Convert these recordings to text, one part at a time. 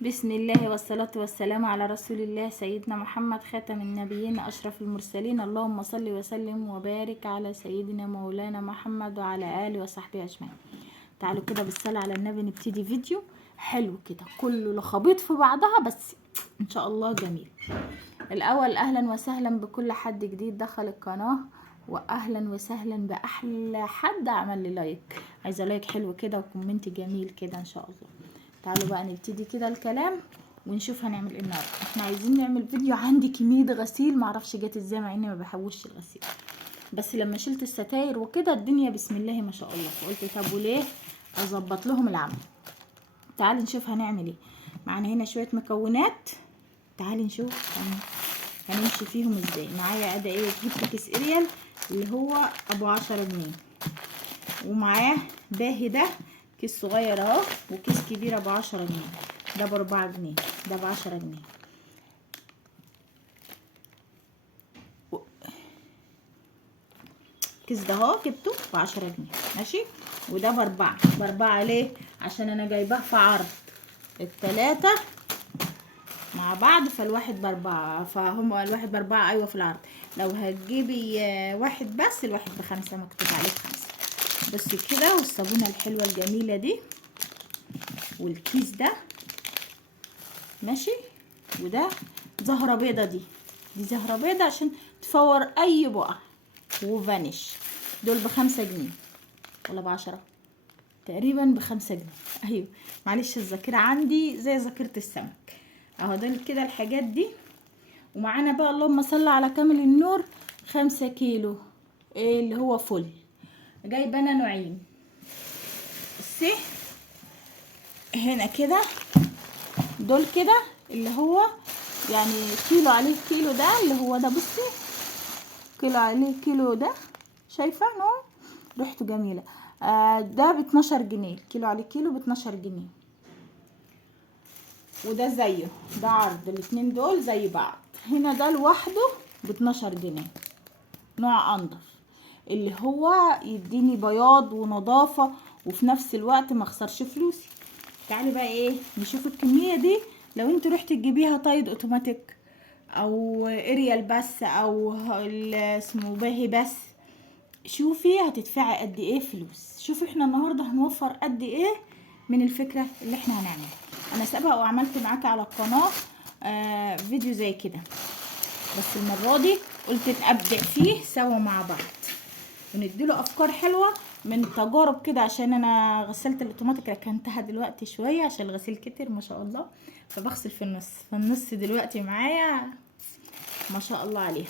بسم الله والصلاة والسلام على رسول الله سيدنا محمد خاتم النبيين أشرف المرسلين. اللهم صل وسلم وبارك على سيدنا مولانا محمد وعلى آله وصحبه أجمعين. تعالوا كده بالصلاة على النبي نبتدي فيديو حلو كده كله لخبيط في بعضها، بس إن شاء الله جميل. الأول أهلا وسهلا بكل حد جديد دخل القناة، وأهلا وسهلا بأحلى حد عمل لي لايك. عايزة لايك حلو كده وكومنت جميل كده إن شاء الله. تعالوا بقى نبتدي كده الكلام ونشوف هنعمل ايه النهارده. احنا عايزين نعمل فيديو. عندي كميه غسيل معرفش جت ازاي مع اني ما بحوش الغسيل، بس لما شلت الستاير وكده الدنيا بسم الله ما شاء الله، فقلت طب وليه اظبط لهم العمل. تعالوا نشوف هنعمل ايه. معانا هنا شويه مكونات، تعالوا نشوف هنمشي فيهم ازاي. معايا ادي ايه، جبت كيس اريال اللي هو ابو 10 جنيه، ومعاه باهي ده كيس صغير اهو، وكيس كبير ابو 10 جنيه، ده ب4 جنيه، ده ب10 جنيه. الكيس ده اهو جبته ب10 جنيه ماشي، وده ب4 ليه؟ عشان انا جايباه في عرض التلاتة مع بعض، فالواحد ب4، فهم الواحد ب4 ايوه في العرض. لو هتجيبي واحد بس الواحد ب5 مكتوب عليه ب5 بس كده. والصابونه الحلوه الجميله دي، والكيس ده ماشي، وده زهره بيضه، دي زهره بيضه عشان تفور اي بقع، وفانيش. دول ب5 جنيه ولا ب10 تقريبا، ب5 جنيه ايوه، معلش الذاكره عندي زي ذاكره السمك اهو. دول كده الحاجات دي. ومعانا بقى اللهم صل على كامل النور 5 كيلو ايه اللي هو فل. جايبه انا نوعين، بصي هنا كده، دول كده اللي هو يعني كيلو عليه كيلو، ده اللي هو ده بصي كيلو عليه كيلو، ده شايفه نوع ريحته جميله. ده ب12 جنيه، كيلو عليه كيلو ب12 جنيه. وده زيه، ده عرض، الاتنين دول زي بعض. هنا ده لوحده ب12 جنيه، نوع انضف اللي هو يديني بياض ونظافه وفي نفس الوقت ما اخسرش فلوسي. تعالي بقى ايه نشوف الكميه دي. لو انت رحت تجيبيها طايد اوتوماتيك او اريال بس او اسمه باهي بس، شوفي هتدفعي قد ايه فلوس. شوفي احنا النهارده هنوفر قد ايه من الفكره اللي احنا هنعملها. انا سبق وعملت معاكي على القناه فيديو زي كده، بس المره دي قلت نبدع فيه سوا مع بعض ونديله افكار حلوه من تجارب كده. عشان انا غسلت الاوتوماتيك ركنتها دلوقتي شويه عشان الغسيل كتر ما شاء الله، فبغسل في النص، فالنص دلوقتي معايا ما شاء الله عليها.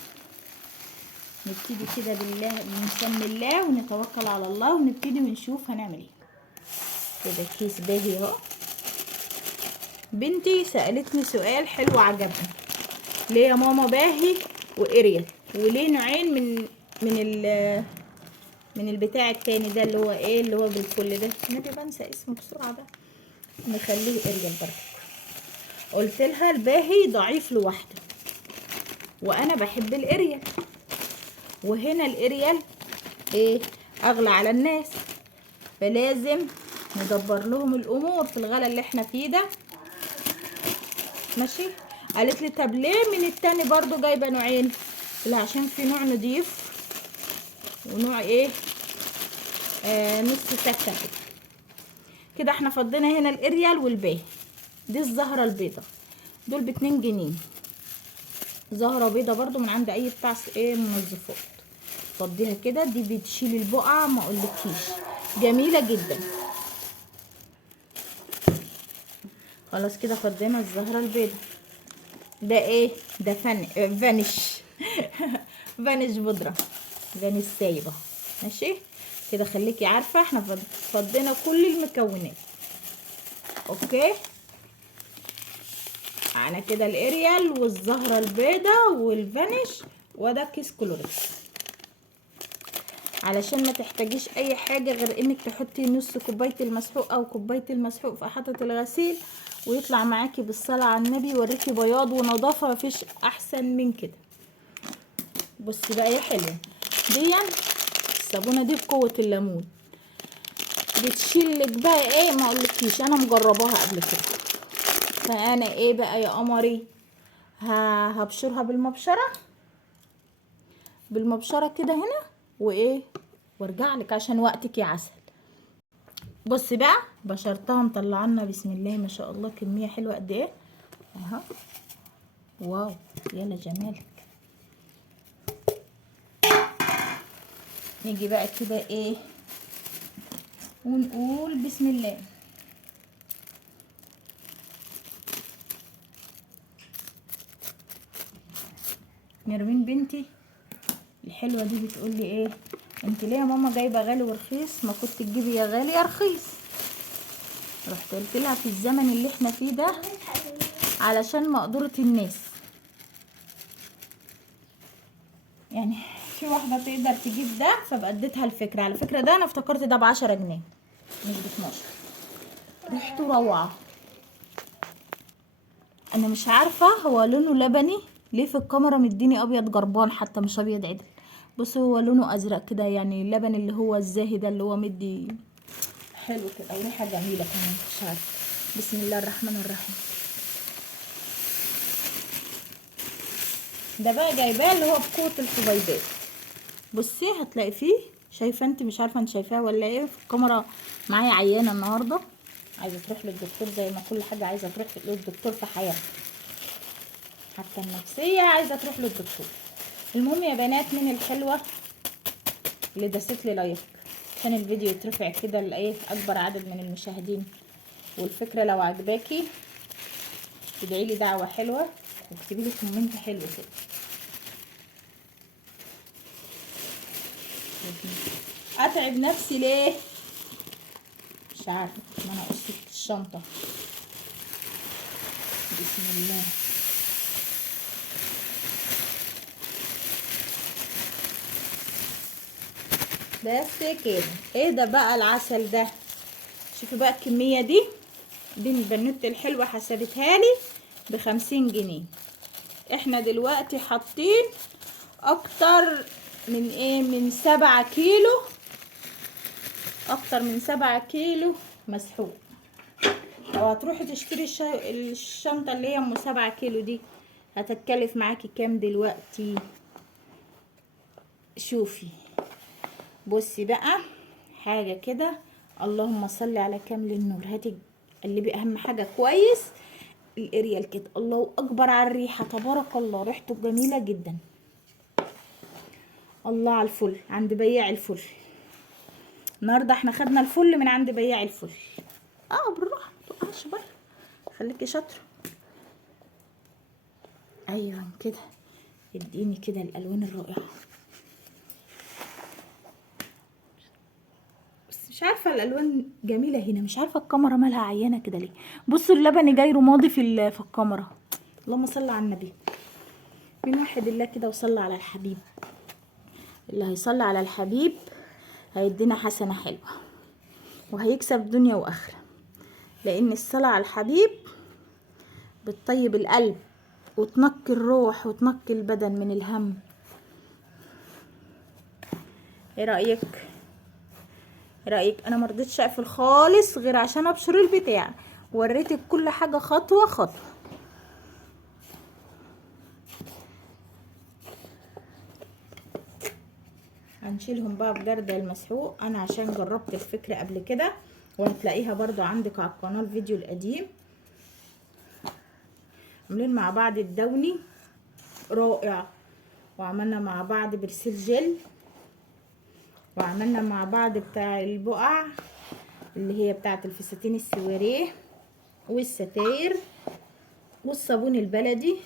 نبتدي كده بالله، بنسمي الله ونتوكل على الله ونبتدي ونشوف هنعمل ايه. كده كيس باهي اهو. بنتي سألتني سؤال حلو عجبني، ليه يا ماما باهي واريال وليه نوعين من البتاع التاني ده اللي هو ايه اللي هو بالكل ده؟ انا بنسى اسمه بسرعه، ده نخليه اريال برضه. قلت لها الباهي ضعيف لوحده وانا بحب الاريال، وهنا الاريال ايه اغلى على الناس، فلازم ندبر لهم الامور في الغلا اللي احنا فيه ده ماشي. قالت لي طب ليه من التاني برضو جايبه نوعين؟ لا عشان في نوع نضيف ونوع ايه نص سكه كده. احنا فضينا هنا الاريال والباهي. دي الزهره البيضه، دول ب2 جنيه، زهره بيضه برضو من عند اي بتاع ايه منظفات. فضيها كده، دي بتشيل البقع ما اقولكيش، جميله جدا. خلاص كده فضينا الزهره البيضه. ده ايه ده؟ فانيش فانيش بودره، فانيش سايبه ماشي كده. خليكي عارفه احنا فضينا كل المكونات اوكي. معانا كده الاريال والزهره البيضه والفانيش، وده كيس كلوركس علشان ما تحتاجيش اي حاجه غير انك تحطي نص كوبايه المسحوق او كوبايه المسحوق في حطه الغسيل ويطلع معاكي بالصلاه على النبي يوريكي بياض ونظافه، مفيش احسن من كده. بصي بقى يا حلوه دي الصابونه دي بقوه الليمون، بتشيلك بقى ايه ما اقولكيش، انا مجرباها قبل كده فانا ايه بقى يا قمري، هبشرها بالمبشره كده هنا وايه، وارجع لك عشان وقتك يا عسل. بصي بقى بشرتها مطلعه لنا بسم الله ما شاء الله كميه حلوه قد ايه اهو. واو يلا جمالك. نيجي بقى كده ايه ونقول بسم الله. نرمين بنتي الحلوه دي بتقول لي ايه، انت ليه يا ماما جايبه غالي ورخيص، ما كنت تجيبي يا غالي يا رخيص. رحت قلت لها في الزمن اللي احنا فيه ده علشان مقدره الناس، يعني في واحده تقدر تجيب ده فبقى اديتها الفكره. على فكره ده انا افتكرت ده ب10 جنيه مش ب12. ريحته روعه. انا مش عارفه هو لونه لبني ليه في الكاميرا مديني ابيض جربان حتى مش ابيض عدل. بصوا هو لونه ازرق كده، يعني اللبن اللي هو الزاهي ده اللي هو مدي حلو كده وريحه جميله كمان مش عارفه. بسم الله الرحمن الرحيم. ده بقى جايباه اللي هو بقوه الحبيبات. بصي هتلاقي فيه، شايفه انت مش عارفه انت شايفاها ولا ايه في الكاميرا. معايا عيانه النهارده عايزه تروح للدكتور زي ما كل حاجه عايزه تروح للدكتور في حياتها، حتى النفسيه عايزه تروح للدكتور. المهم يا بنات من الحلوه اللي دست لي لايك عشان الفيديو يترفع كده لايه اكبر عدد من المشاهدين. والفكره لو عجباكي ادعي لي دعوه حلوه واكتبي لي كومنت حلو كده. اتعب نفسي ليه مش عارفه، ما انا قصت الشنطه. بسم الله. بس كده. ايه ده بقى العسل ده، شوفي بقى الكميه دي البنوته الحلوه حسبتها لي ب50 جنيه. احنا دلوقتي حاطين اكتر من ايه، من 7 كيلو، اكتر من 7 كيلو مسحوق. لو هتروحي تشتري الشنطه اللي هي ام 7 كيلو دي هتتكلف معاكي كام دلوقتي؟ شوفي بصي بقى حاجه كده، اللهم صل على كامل النور. هاتي قلبي اهم حاجه كويس الاريال كده. الله اكبر على الريحه، تبارك الله ريحته جميله جدا. الله على الفل عند بياع الفل. النهارده احنا خدنا الفل من عند بياع الفل. بالراحه متوقعش بره، خليكي شاطره. ايوه كده، اديني كده الالوان الرائعه. بس مش عارفه الالوان جميله هنا، مش عارفه الكاميرا مالها عيانه كده ليه. بصوا اللبن جاي رمادي في الكاميرا. اللهم صل على النبي. من واحد الله كده وصلى على الحبيب. اللي هيصلي على الحبيب هيدينا حسنه حلوه وهيكسب دنيا واخره، لان الصلاه على الحبيب بتطيب القلب وتنقي الروح وتنقي البدن من الهم. ايه رايك انا مرضتش اقفل خالص غير عشان ابشر البتاع، وريتك كل حاجه خطوه خطوه. هنشيلهم بقى بجردل المسحوق انا عشان جربت الفكره قبل كده، وهتلاقيها برضو عندك على القناه الفيديو القديم. عاملين مع بعض الدوني رائع، وعملنا مع بعض برسيل جل، وعملنا مع بعض بتاع البقع اللي هي بتاعه الفساتين السواريه والستاير والصابون البلدي.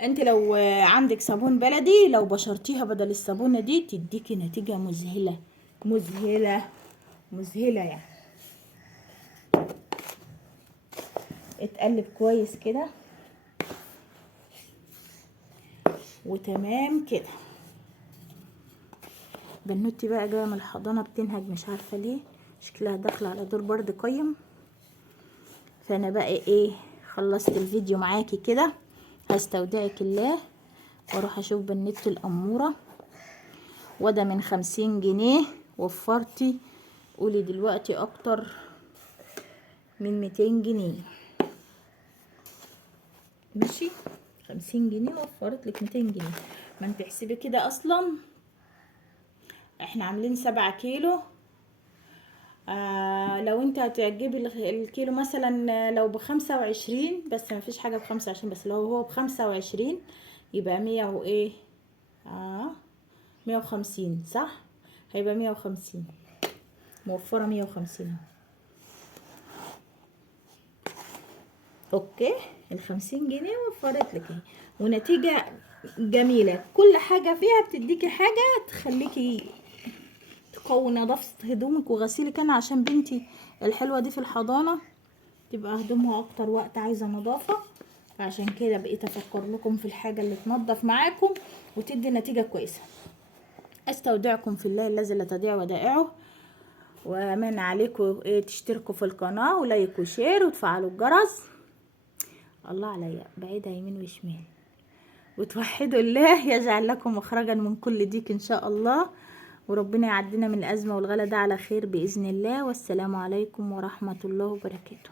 انت لو عندك صابون بلدي لو بشرتيها بدل الصابونه دي تديكي نتيجه مذهله مذهله مذهله يعني. اتقلب كويس كده وتمام كده. بنوتي بقى جايه من الحضانه بتنهج مش عارفه ليه، شكلها داخله على دور برد قيم. فانا بقى ايه خلصت الفيديو معاكي كده، هستودعك الله واروح اشوف بنوتي الاموره. وده من 50 جنيه وفرتي قولي دلوقتي اكتر من 200 جنيه. ماشي. 50 جنيه وفرت لك 200 جنيه. ما انت احسبي كده اصلا احنا عاملين 7 كيلو. لو انت هتجيبي الكيلو مثلا لو ب25، بس ما فيش حاجة ب25، بس لو هو ب25 يبقى 100 وايه، 150 صح، هيبقى 150، موفرة 150. اوكي، ال50 جنيه وفرت لك اهي، ونتيجة جميلة. كل حاجة فيها بتديكي حاجة تخليكي تقوي نظافة هدومك وغسيلك. انا عشان بنتي الحلوة دي في الحضانة تبقى هدومها اكتر وقت عايزة نظافة، فعشان كده بقيت افكر لكم في الحاجة اللي تنظف معاكم وتدي نتيجة كويسة. استودعكم في الله الذي لا تضيع ودائعه، وامان عليكم تشتركوا في القناة ولايك وشير وتفعلوا الجرس. الله عليا بعيدها يمين وشمال، وتوحدوا الله يجعل لكم مخرجا من كل ضيق ان شاء الله، وربنا يعدينا من الازمه والغلا ده على خير باذن الله. والسلام عليكم ورحمه الله وبركاته.